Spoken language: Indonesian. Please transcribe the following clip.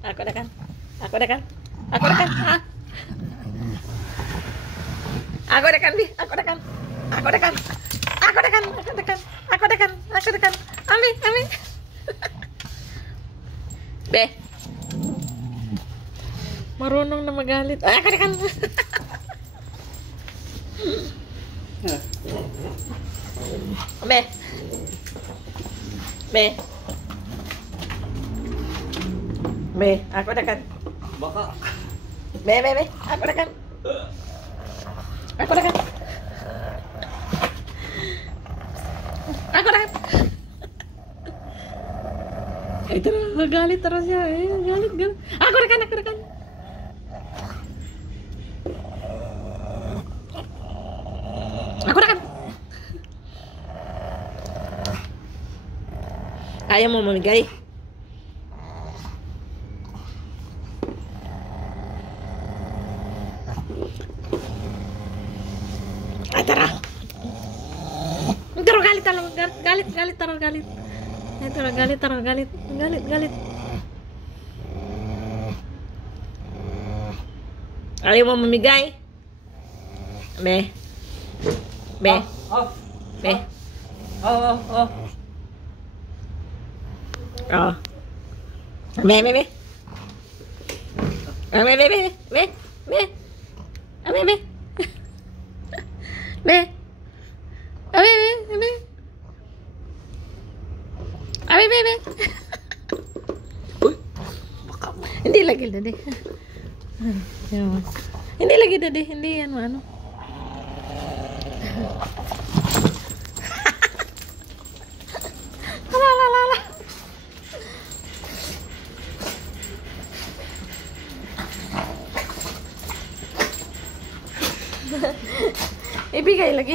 Aku dah kan. Aku dah kan. Aku dah kan. Ah. Aku dah kan, Bi. Aku dah kan. Aku dah kan. Aku dah kan. Aku dah kan. Aku dah kan. Aku dah kan. Ami, Ami. Be. Marunong na magalit. Ay, ako dah kan. Be. Be. Be, aku dah kan. Baka. Be, aku dah kan. Aku dah kan. Aku dah kan. Itu galit terus ya, galit. Aku dah kan. Aku dah kan. Ayaw mo mamigay. Ay, tara. Taro, galit. Galit. Ay, taro, galit. Galit. Ayaw mo mamigay. Be. Oh. Be. Oh. Oh. Be. Be. Uy, hindi lagi dede. Hindi lagi dede, hindi yan ano. Ala. Ibigay lagi.